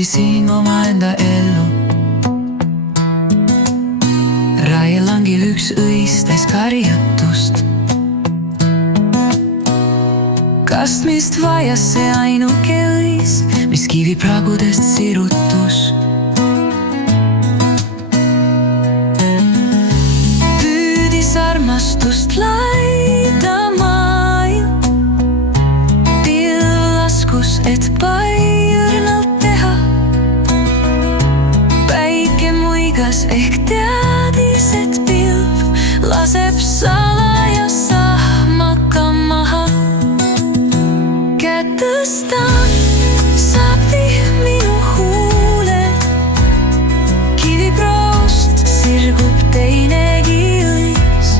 otsisin omaenda ellu. Raielangil üks õis täis karjutust. Kastmist vajas see ainuke õis, mis kivipragudest sirutus. Püüdis armastust laida maailm, pilv laskus, et pairnalt teha. Päike muigas ehk teadis, et pilv laseb salaja sahmaka maha. Kätt tõstan, saab vihm minu huule, kiviproost sirgub teinegi õis.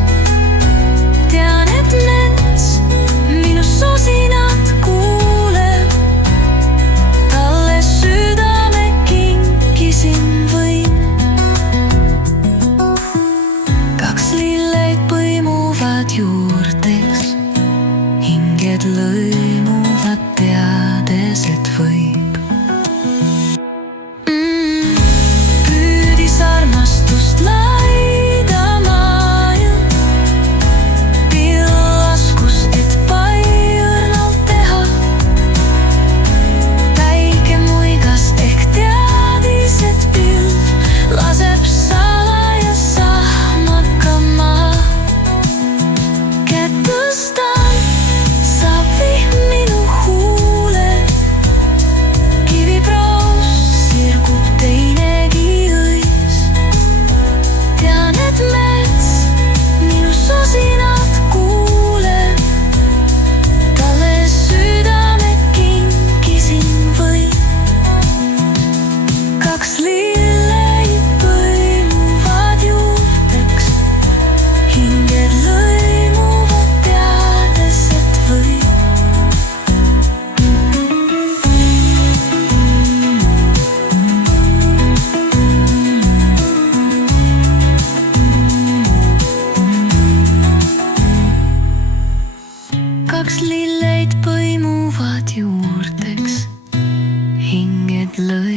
Tean, et mets minu sosinat kuuleb, talle südame kinkisin võin. Kaks lilleid põimuvad juurteks, hinged lõimuvad teades, et võib. Püüdis armastust laida maailm, pilv laskus, et pairnalt teha. Päike muigas ehk teadis, et pilv laseb salaja sahmaka maha. Kätt tõstan, saab vihm minu huule, kiviproost sirgub teinegi õis. Tean, et mets minu sosinat kuuleb, talle südame kinkisin võin. Kaks lilleid põimuvad juurteks, hinged lõimuvad teades, et võib. Kaks lilleid põimuvad juurteks, hinged lõimuvad